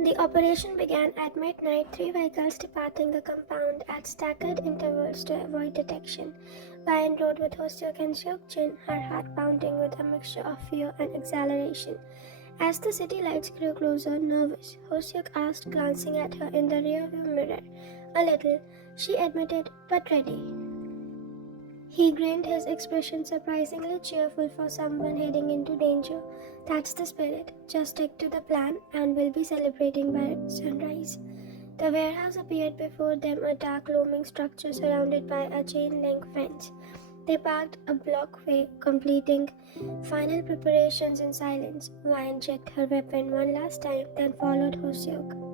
The operation began at midnight, three vehicles departing the compound at staggered intervals to avoid detection. Ryan rode with Hoseok and Seokjin, her heart pounding with a mixture of fear and exhilaration. As the city lights grew closer, nervous, Hoseok asked, glancing at her in the rearview mirror. A little, she admitted, but ready. He grinned, his expression surprisingly cheerful for someone heading into danger. That's the spirit. Just stick to the plan and we'll be celebrating by sunrise. The warehouse appeared before them, a dark looming structure surrounded by a chain-link fence. They parked a block away, completing final preparations in silence. Vine checked her weapon one last time, then followed Hoseok.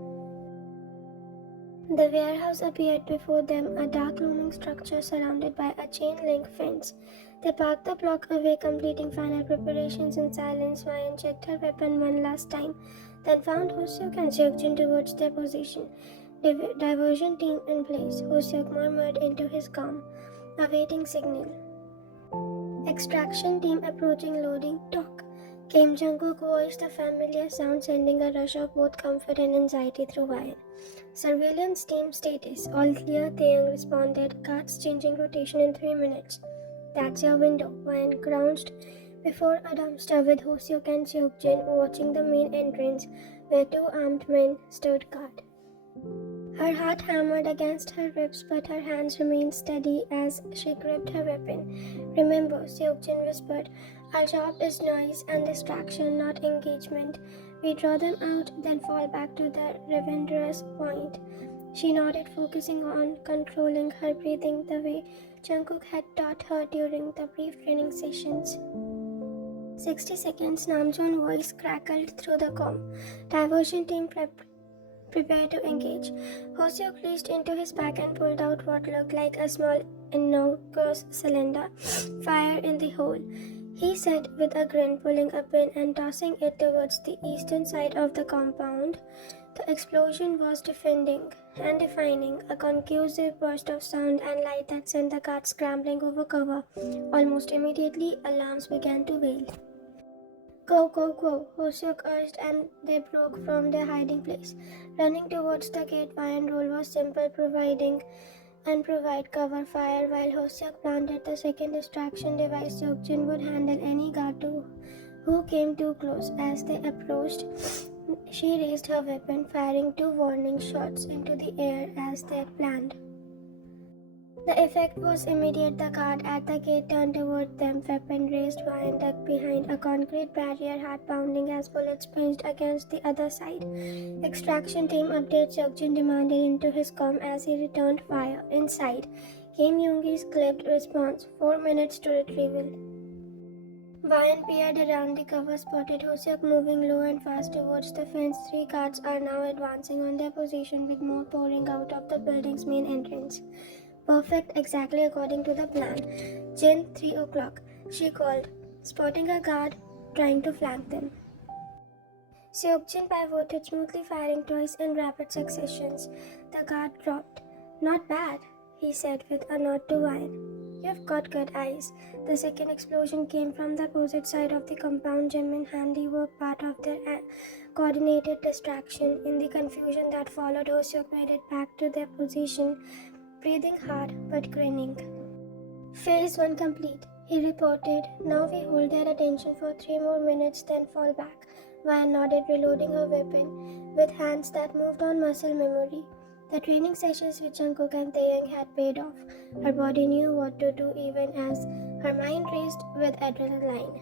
The warehouse appeared before them, a dark looming structure surrounded by a chain-link fence. They parked the block away, completing final preparations in silence. Ryan checked her weapon one last time, then found Hoseok and Seokjin towards their position. Diversion team in place, Hoseok murmured into his calm, awaiting signal. Extraction team approaching, loading, talk. Came Jungkook voiced, a familiar sound sending a rush of both comfort and anxiety through Ryan. Surveillance team status, all clear, Taeyang responded, guards changing rotation in 3 minutes. That's your window. Ryan crouched before a dumpster with Hoseok and Seokjin watching the main entrance where two armed men stood guard. Her heart hammered against her ribs, but her hands remained steady as she gripped her weapon. Remember, Seokjin whispered, our job is noise and distraction, not engagement. We draw them out, then fall back to the Revender's point. She nodded, focusing on controlling her breathing the way Jungkook had taught her during the brief training sessions. 60 seconds, Namjoon's voice crackled through the comm. Diversion team prepare to engage. Hoseok reached into his bag and pulled out what looked like a small innocuous cylinder. Fire in the hole, he said with a grin, pulling a pin and tossing it towards the eastern side of the compound. The explosion was deafening and defining, a conclusive burst of sound and light that sent the guards scrambling over cover. Almost immediately, alarms began to wail. Go, go, go, Hoseok urged, and they broke from their hiding place. Running towards the gate, Ryan role was simple, provide cover fire while Hoseok planted the second distraction device. Seokjin would handle any guard who came too close. As they approached, she raised her weapon, firing 2 warning shots into the air as they had planned. The effect was immediate. The guard at the gate turned toward them, weapon raised, Ryan ducked behind a concrete barrier, heart pounding as bullets pinched against the other side. Extraction team update, Seokjin demanded into his comm as he returned fire. Inside came Yoongi's clipped response, 4 minutes to retrieval. Ryan peered around the cover, spotted Hoseok moving low and fast towards the fence. 3 guards are now advancing on their position, with more pouring out of the building's main entrance. Perfect, exactly according to the plan. Jin, 3 o'clock, she called, spotting a guard trying to flank them. Seokjin pivoted, smoothly firing twice in rapid successions. The guard dropped. Not bad, he said with a nod to Ryan. You've got good eyes. The second explosion came from the opposite side of the compound, genuine handiwork, part of their coordinated distraction. In the confusion that followed, Hoseok made it back to their position, breathing hard but grinning. Phase 1 complete, he reported. Now we hold their attention for 3 more minutes, then fall back. Ryan nodded, reloading her weapon with hands that moved on muscle memory. The training sessions with Jungkook and Taeyang had paid off. Her body knew what to do even as her mind raced with adrenaline.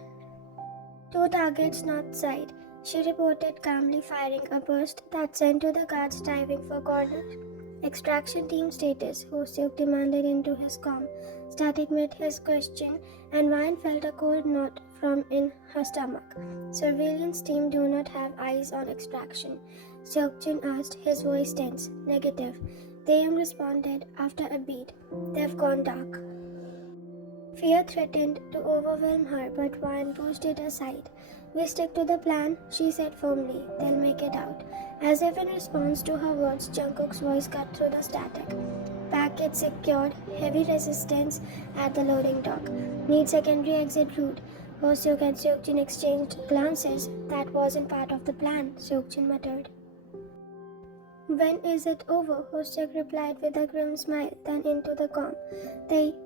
2 targets north side, she reported, calmly, firing a burst that sent to the guards diving for corners. Extraction team status, Hoseok demanded into his comm. Static met his question, and Ryan felt a cold knot from in her stomach. Surveillance team do not have eyes on extraction, Seokjin asked, his voice tense. Negative, Taeyang responded after a beat. They've gone dark. Fear threatened to overwhelm her, but Ryan pushed it aside. We stick to the plan, she said firmly. They'll make it out. As if in response to her words, Jungkook's voice cut through the static. Package secured, heavy resistance at the loading dock. Need secondary exit route. Hoseok and Seokjin exchanged glances. That wasn't part of the plan, Seokjin muttered. When is it over? Hostek replied with a grim smile, then into the com.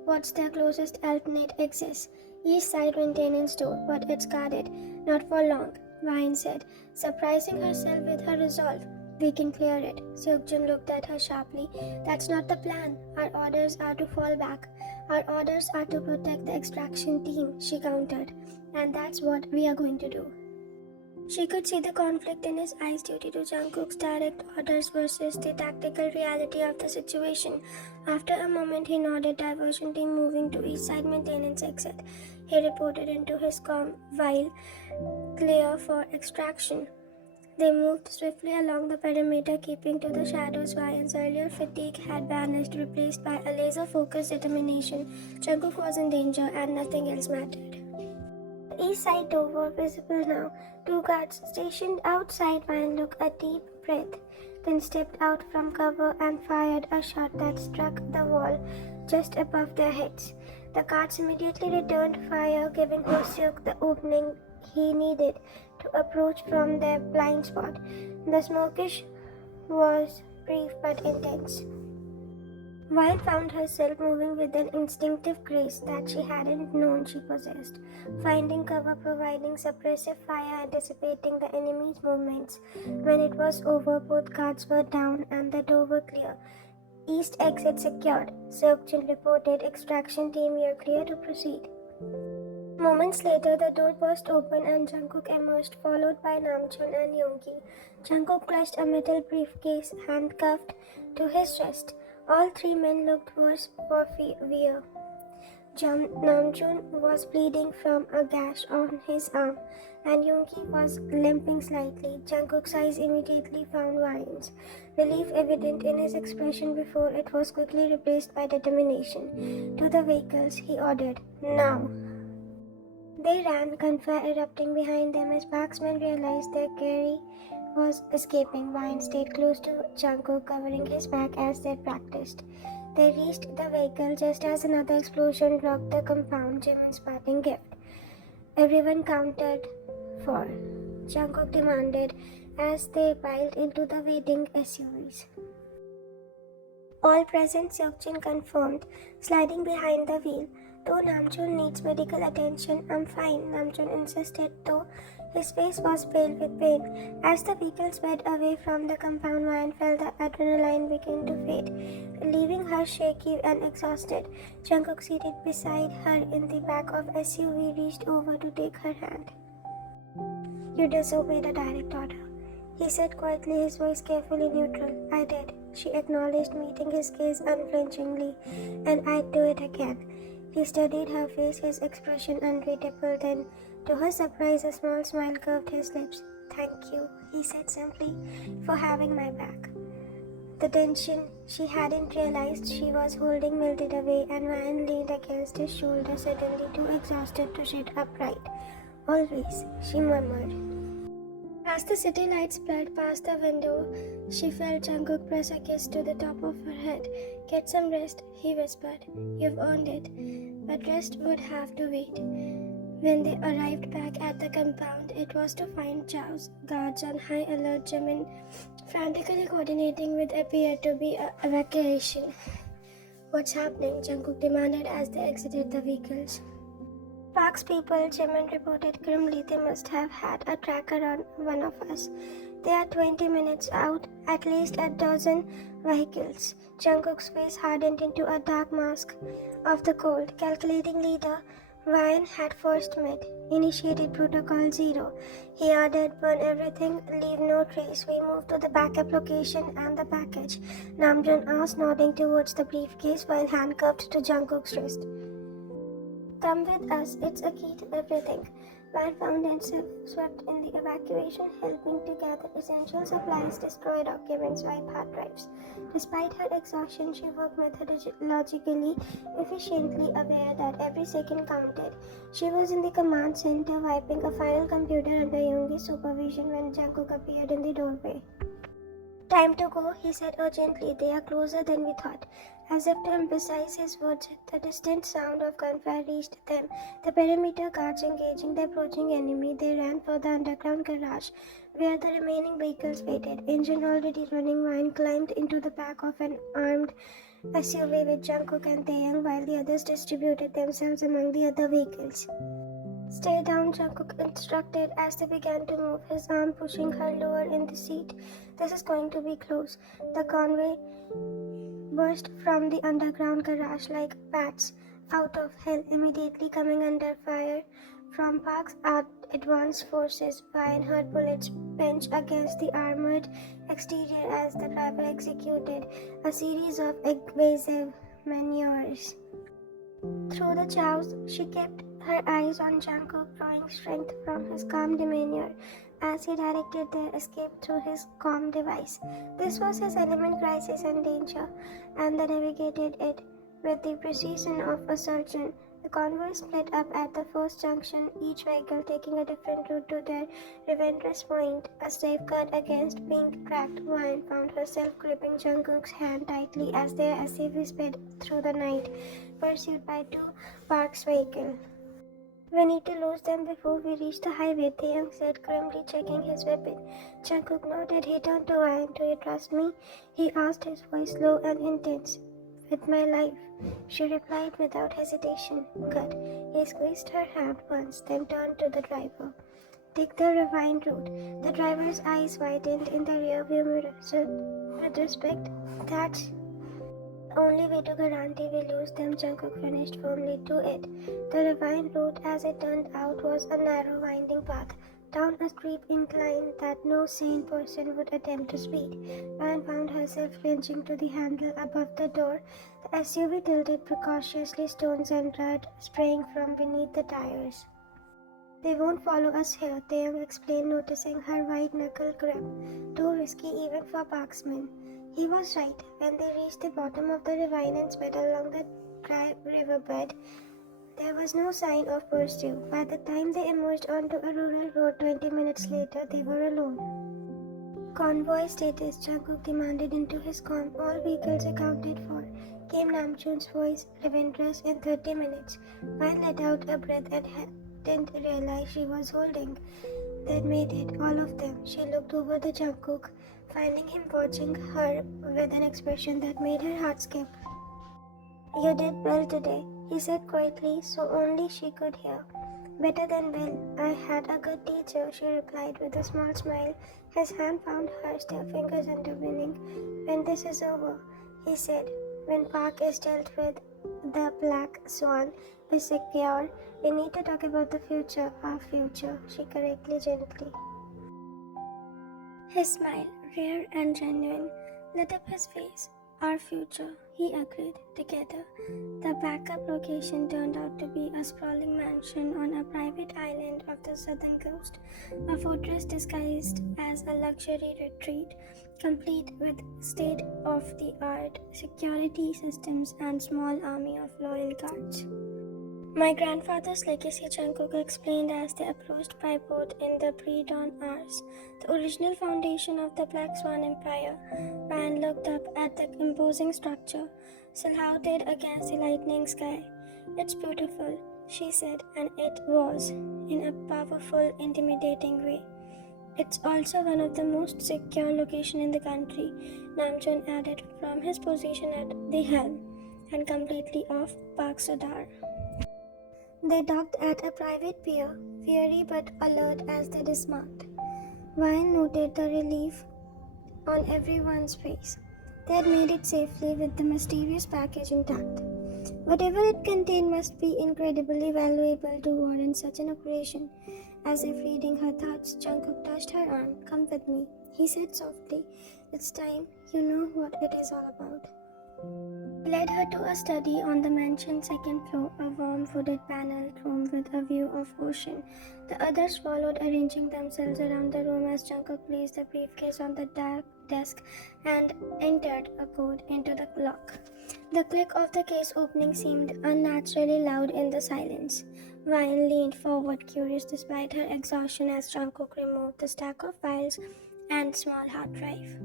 What's their closest alternate access? East side maintenance door, but it's guarded. Not for long, Vine said, surprising herself with her resolve. We can clear it. Seokjun looked at her sharply. That's not the plan. Our orders are to fall back. Our orders are to protect the extraction team, she countered. And that's what we are going to do. She could see the conflict in his eyes due to Jungkook's direct orders versus the tactical reality of the situation. After a moment, he nodded, diversion team moving to east side maintenance exit. He reported into his comm while clear for extraction. They moved swiftly along the perimeter, keeping to the shadows. Ryan's earlier fatigue had vanished, replaced by a laser-focused determination. Jungkook was in danger, and nothing else mattered. The east side door were visible now. Two guards stationed outside Ryan took a deep breath, then stepped out from cover and fired a shot that struck the wall just above their heads. The guards immediately returned fire, giving Hoseok the opening he needed to approach from their blind spot. The smokish was brief but intense. Violet found herself moving with an instinctive grace that she hadn't known she possessed, finding cover, providing suppressive fire, anticipating the enemy's movements. When it was over, both guards were down and the door were clear. East exit secured. Seokjin reported, extraction team, you're clear to proceed. Moments later, the door burst open and Jungkook emerged, followed by Namjoon and Yoongi. Jungkook clutched a metal briefcase handcuffed to his chest. All three men looked worse for fear. Namjoon was bleeding from a gash on his arm, and Yoongi was limping slightly. Jungkook's eyes immediately found Ryan's, relief evident in his expression before it was quickly replaced by determination. To the vehicles, he ordered, now. They ran, gunfire erupting behind them as marksmen realized their carry was escaping. Vine stayed close to Jungkook, covering his back as they practiced. They reached the vehicle just as another explosion rocked the compound, Jimin's parting gift. Everyone counted 4, Jungkook demanded as they piled into the waiting SUVs. All present, Seokjin confirmed, sliding behind the wheel. Though Namjoon needs medical attention, I'm fine, Namjoon insisted, though his face was pale with pain. As the vehicle sped away from the compound, Ryan felt the adrenaline begin to fade, leaving her shaky and exhausted. Jungkook, seated beside her in the back of SUV, reached over to take her hand. You disobeyed a direct order, he said quietly, his voice carefully neutral. I did, she acknowledged, meeting his gaze unflinchingly, and I'd do it again. He studied her face, his expression unreadable. Then, to her surprise, a small smile curved his lips. Thank you, he said simply, for having my back. The tension she hadn't realized she was holding melted away, and Ryan leaned against his shoulder, suddenly too exhausted to sit upright. Always, she murmured. As the city lights spread past the window, she felt Jungkook press a kiss to the top of her head. Get some rest, he whispered. You've earned it. But rest would have to wait. When they arrived back at the compound, it was to find Chao's guards on high alert, Jimin frantically coordinating with appeared to be evacuation. What's happening? Jungkook demanded as they exited the vehicles. Park's people, Jimin reported grimly, they must have had a tracker on one of us. They are 20 minutes out, at least a dozen vehicles. Jungkook's face hardened into a dark mask of the cold. Calculating leader, Ryan had first met. Initiated Protocol 0. He ordered, burn everything, leave no trace. We moved to the backup location and the package. Namjoon asked, nodding towards the briefcase while handcuffed to Jungkook's wrist. Come with us, it's a key to everything. Van found himself swept in the evacuation, helping to gather essential supplies, destroy documents, wipe hard drives. Despite her exhaustion, she worked methodologically, efficiently, aware that every second counted. She was in the command center, wiping a final computer under Yoongi's supervision when Jungkook appeared in the doorway. Time to go, he said urgently. They are closer than we thought. As if to emphasize his words, the distant sound of gunfire reached them. The perimeter guards engaging the approaching enemy. They ran for the underground garage, where the remaining vehicles waited. Engine already running, Ryan climbed into the back of an armed SUV with Jungkook and Taeyang while the others distributed themselves among the other vehicles. Stay down, Jungkook instructed as they began to move, his arm pushing her lower in the seat. This is going to be close. The convoy burst from the underground garage like bats out of hell, immediately coming under fire from Park's advanced forces. Ryan heard bullets pinch against the armored exterior as the driver executed a series of evasive maneuvers. Through the chaos, she kept her eyes on Jungkook, drawing strength from his calm demeanor as he directed their escape through his comm device. This was his element, crisis and danger, and they navigated it with the precision of a surgeon. The convoy split up at the first junction, each vehicle taking a different route to their relentless point, a safeguard against being tracked. Ryan found herself gripping Jungkook's hand tightly as their SUV sped through the night, pursued by two Park's vehicles. "We need to lose them before we reach the highway," Taeyang said, grimly checking his weapon. Jungkook nodded. He turned to Ryan. "Do you trust me?" he asked, his voice low and intense. "With my life," she replied without hesitation. "Good." He squeezed her hand once, then turned to the driver. "Take the Ravine route." The driver's eyes widened in the rearview mirror. "So, with respect, that's the only way to guarantee we lose them," Jungkook finished firmly to it. The Ravine route, as it turned out, was a narrow, winding path down a steep incline that no sane person would attempt to speed. Ryan found herself clenching to the handle above the door. The SUV tilted precautiously, stones and dirt spraying from beneath the tires. "They won't follow us here," Taeyang explained, noticing her white-knuckle grip. "Too risky even for marksmen." He was right. When they reached the bottom of the ravine and sped along the dry riverbed, there was no sign of pursuit. By the time they emerged onto a rural road 20 minutes later, they were alone. "Convoy status," Jungkook demanded into his comm. "All vehicles accounted for," came Namjoon's voice, "relentless in 30 minutes. Ryan let out a breath and didn't realize she was holding. That made it, all of them." She looked over the Jungkook, finding him watching her with an expression that made her heart skip. "You did well today," he said quietly, so only she could hear. "Better than well. I had a good teacher," she replied with a small smile. His hand found hers, their fingers intervening. "When this is over," he said, "when Park is dealt with, the Black Swan is secure, we need to talk about the future, our future," she correctly gently. His smile, rare and genuine, lit up his face. "Our future," he agreed. Together, the backup location turned out to be a sprawling mansion on a private island of the southern coast, a fortress disguised as a luxury retreat, complete with state-of-the-art security systems and small army of loyal guards. "My grandfather's legacy," Jungkook explained as they approached by boat in the pre-dawn hours. "The original foundation of the Black Swan Empire." Ryan looked up at the imposing structure, silhouetted against the lightning sky. "It's beautiful," she said, and it was, in a powerful, intimidating way. "It's also one of the most secure locations in the country," Namjoon added from his position at the helm, and completely off Park Sudar. They docked at a private pier, weary but alert as they dismounted. Ryan noted the relief on everyone's face. They had made it safely with the mysterious package intact. Whatever it contained must be incredibly valuable to warrant such an operation. As if reading her thoughts, Jungkook touched her arm. "Come with me," he said softly. "It's time. You know what it is all about." He led her to a study on the mansion's second floor, a warm wooded paneled room with a view of ocean. The others followed, arranging themselves around the room as Jungkook placed the briefcase on the dark desk and entered a code into the lock. The click of the case opening seemed unnaturally loud in the silence. Ryan leaned forward, curious despite her exhaustion, as Jungkook removed the stack of files and small hard drive.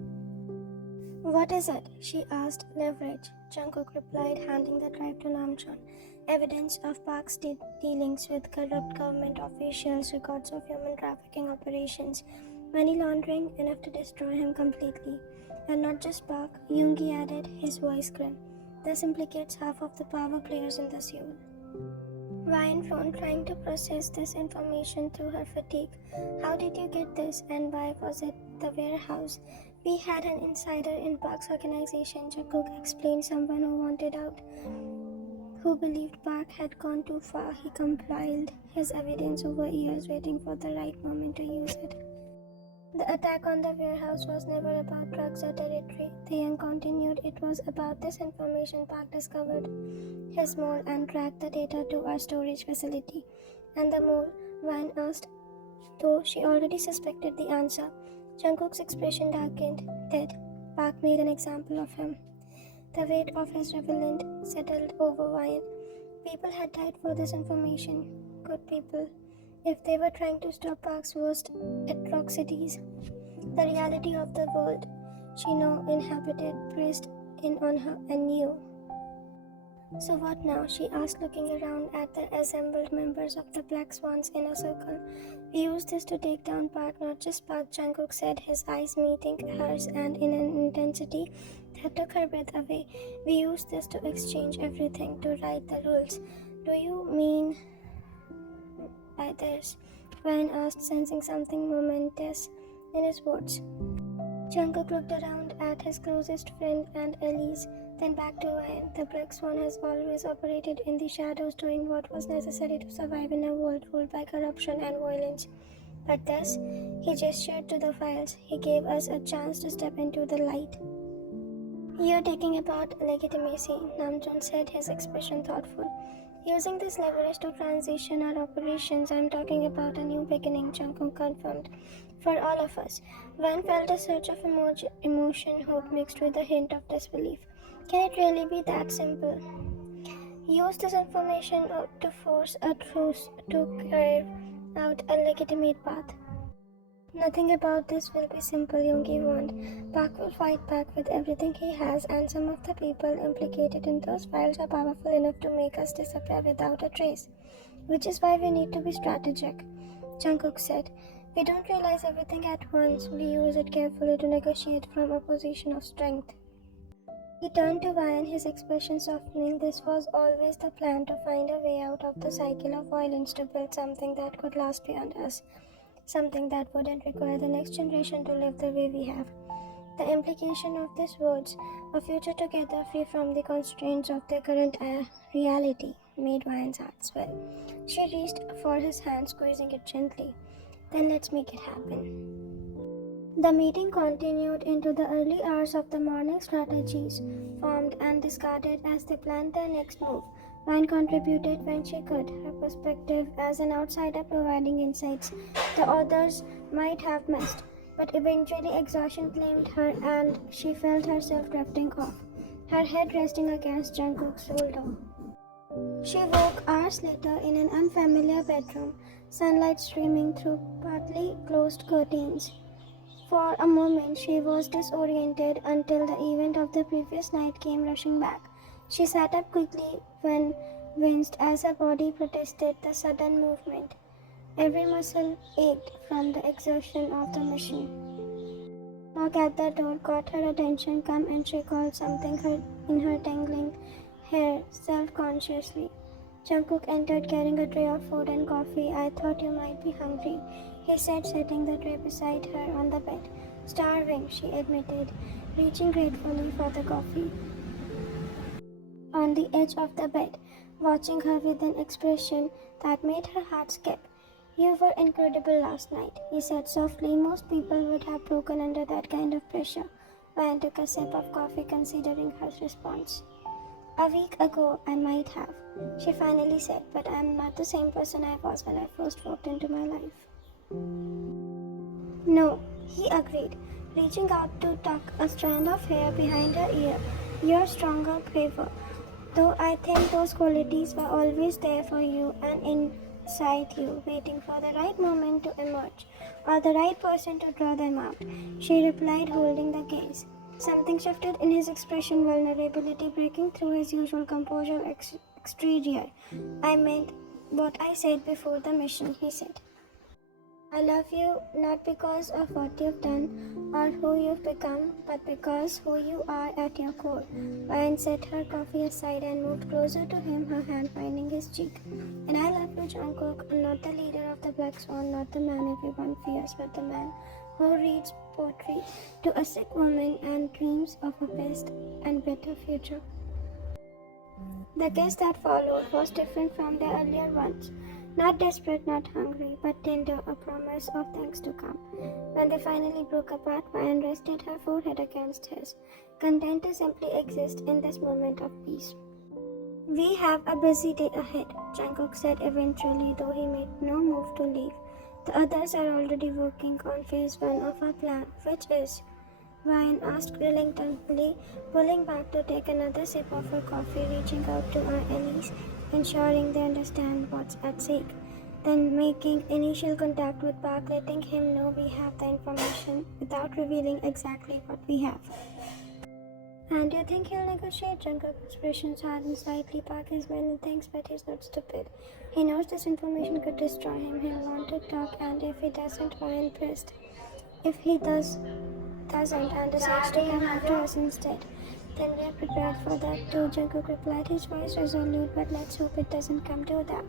"What is it?" she asked. "Leverage," Jungkook replied, handing the drive to Namjoon. "Evidence of Park's dealings with corrupt government officials, records of human trafficking operations, Money laundering enough to destroy him completely. And not just Park, Yoongi added, his voice grim. This implicates half of the power players in the Seoul. Ryan phoned trying to process this information through her fatigue. How did you get this and why was it the warehouse? We had an insider in Park's organization, jungkook explained, someone who wanted out, who believed Park had gone too far. He compiled his evidence over years, waiting for the right moment to use it. The attack on the warehouse was never about drugs or territory. The young continued, it was about this information Park discovered his mole and tracked the data to our storage facility. And the mole, Van asked, though she already suspected the answer. Jungkook's expression darkened. Dead. Park made an example of him. The weight of his revelant settled over Ryan. People had died for this information. Good people. If they were trying to stop Park's worst atrocities, the reality of the world she now inhabited pressed in on her anew. So what now? She asked, looking around at the assembled members of the Black Swans in a circle. We used this to take down Park, not just Park, Jungkook said, his eyes meeting hers and in an intensity that took her breath away. We used this to exchange everything, to write the rules. Do you mean by this? Ryan asked, sensing something momentous in his words. Jungkook looked around at his closest friend and Elise, then back to Ryan. The Black Swan has always operated in the shadows, doing what was necessary to survive in a world ruled by corruption and violence. But this, he gestured to the files, he gave us a chance to step into the light. You're talking about legitimacy, Namjoon said, his expression thoughtful. Using this leverage to transition our operations, I'm talking about a new beginning, Jungkook confirmed. For all of us. Van felt a surge of emotion, hope mixed with a hint of disbelief. Can it really be that simple? Use this information to force a truce to carve out a legitimate path. Nothing about this will be simple, Yoongi warned. Park will fight back with everything he has, and some of the people implicated in those files are powerful enough to make us disappear without a trace. Which is why we need to be strategic, Jungkook said. We don't realize everything at once. We use it carefully to negotiate from a position of strength. He turned to Ryan, his expression softening. This was always the plan, to find a way out of the cycle of violence, to build something that could last beyond us. Something that wouldn't require the next generation to live the way we have. The implication of these words, a future together free from the constraints of their current reality, made Ryan's heart swell. She reached for his hand, squeezing it gently. Then let's make it happen. The meeting continued into the early hours of the morning. Strategies formed and discarded as they planned their next move. Ryan contributed when she could, her perspective as an outsider providing insights the others might have missed. But eventually exhaustion claimed her and she felt herself drifting off, her head resting against Jungkook's shoulder. She woke hours later in an unfamiliar bedroom, sunlight streaming through partly closed curtains. For a moment she was disoriented until the event of the previous night came rushing back. She sat up quickly when winced as her body protested the sudden movement. Every muscle ached from the exertion of the mission. Knock at the door caught her attention. Come and she called something in her tangling hair self-consciously. Jungkook entered carrying a tray of food and coffee. I thought you might be hungry, he said, setting the tray beside her on the bed. Starving, she admitted, reaching gratefully for the coffee. On the edge of the bed, watching her with an expression that made her heart skip. You were incredible last night, he said softly. Most people would have broken under that kind of pressure. Ryan took a sip of coffee, considering her response. A week ago, I might have, she finally said, but I am not the same person I was when I first walked into my life. No, he agreed, reaching out to tuck a strand of hair behind her ear. You're stronger, braver. Though I think those qualities were always there for you and inside you, waiting for the right moment to emerge, or the right person to draw them out, she replied, holding the gaze. Something shifted in his expression, vulnerability breaking through his usual composure exterior. I meant what I said before the mission, he said. I love you not because of what you've done or who you've become, but because who you are at your core. Ryan set her coffee aside and moved closer to him, her hand finding his cheek. And I love you, Jungkook, not the leader of the Black Swan, not the man everyone fears, but the man who reads poetry to a sick woman and dreams of a best and better future. The kiss that followed was different from the earlier ones. Not desperate, not hungry, but tender, a promise of things to come. When they finally broke apart, Ryan rested her forehead against his, content to simply exist in this moment of peace. We have a busy day ahead, Jungkook said eventually, though he made no move to leave. The others are already working on phase one of our plan, which is Ryan asked reluctantly, pulling back to take another sip of her coffee, reaching out to our allies, ensuring they understand what's at stake. Then making initial contact with Park, letting him know we have the information without revealing exactly what we have. And do you think he'll negotiate? Jungkook's expressions hardened slightly. Park is many things, but he's not stupid. He knows this information could destroy him. He'll want to talk, and if he doesn't, Ryan pressed. If he doesn't and decides to come after us instead, then we are prepared for that too, Jungkook replied, his voice resolute, but let's hope it doesn't come to that.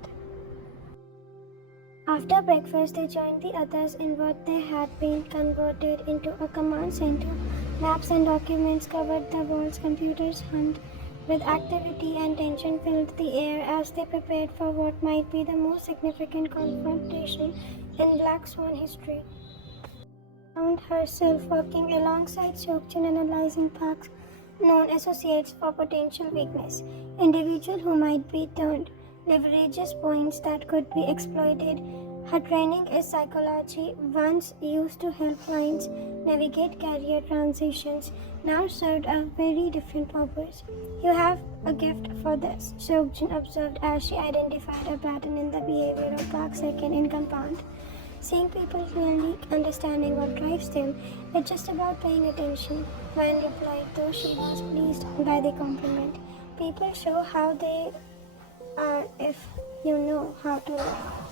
After breakfast, they joined the others in what they had been converted into a command center. Maps and documents covered the walls, computers hummed with activity, and tension filled the air as they prepared for what might be the most significant confrontation in Black Swan history. Found herself working alongside Seokjin, analyzing Park's known associates for potential weakness, individual who might be turned, leverages points that could be exploited. Her training is psychology, once used to help clients navigate career transitions, now served a very different purpose. You have a gift for this, Seokjin observed as she identified a pattern in the behavior of Park's second in command. Seeing people clearly, understanding what drives them, it's just about paying attention. Van replied, though she was pleased by the compliment. People show how they are if you know how to live.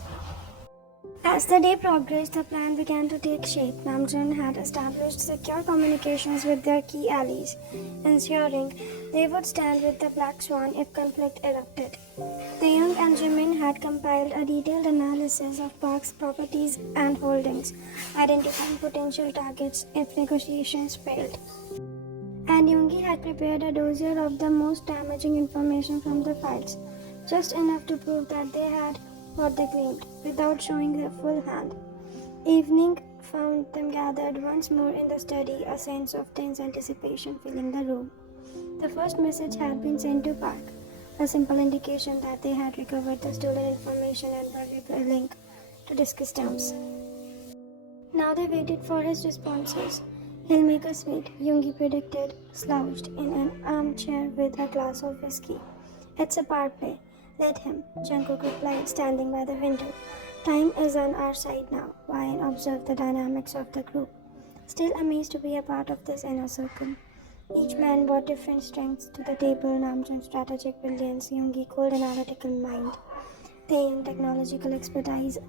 As the day progressed, the plan began to take shape. Namjoon had established secure communications with their key allies, ensuring they would stand with the Black Swan if conflict erupted. Taeyong and Jimin had compiled a detailed analysis of Park's properties and holdings, identifying potential targets if negotiations failed. And Yoongi had prepared a dossier of the most damaging information from the files, just enough to prove that they had what they claimed, without showing their full hand. Evening found them gathered once more in the study, a sense of tense anticipation filling the room. The first message had been sent to Park, a simple indication that they had recovered the stolen information and were willing to discuss terms. Now they waited for his responses. He'll make us wait, Yoongi predicted, slouched in an armchair with a glass of whiskey. It's a power play. Let him, Jungkook replied, standing by the window. Time is on our side now. Ryan observed the dynamics of the group, still amazed to be a part of this inner circle. Each man brought different strengths to the table, Namjoon's strategic brilliance, Yoongi cold analytical mind, Taeyong technological expertise,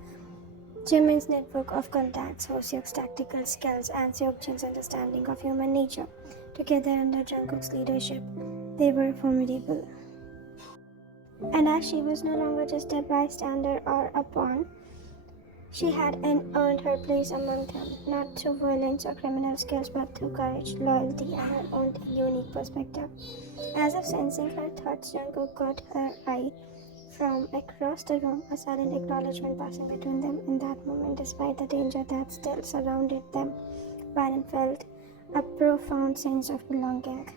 Jimin's network of contacts, Hoseok's tactical skills, and Seokjin's understanding of human nature. Together under Jungkook's leadership, they were formidable. And as she was no longer just a bystander or a pawn, she had earned her place among them, not through violence or criminal skills, but through courage, loyalty, and her own unique perspective. As if sensing her thoughts, Jungkook caught her eye from across the room, a silent acknowledgement passing between them. In that moment, despite the danger that still surrounded them, Byron felt a profound sense of belonging.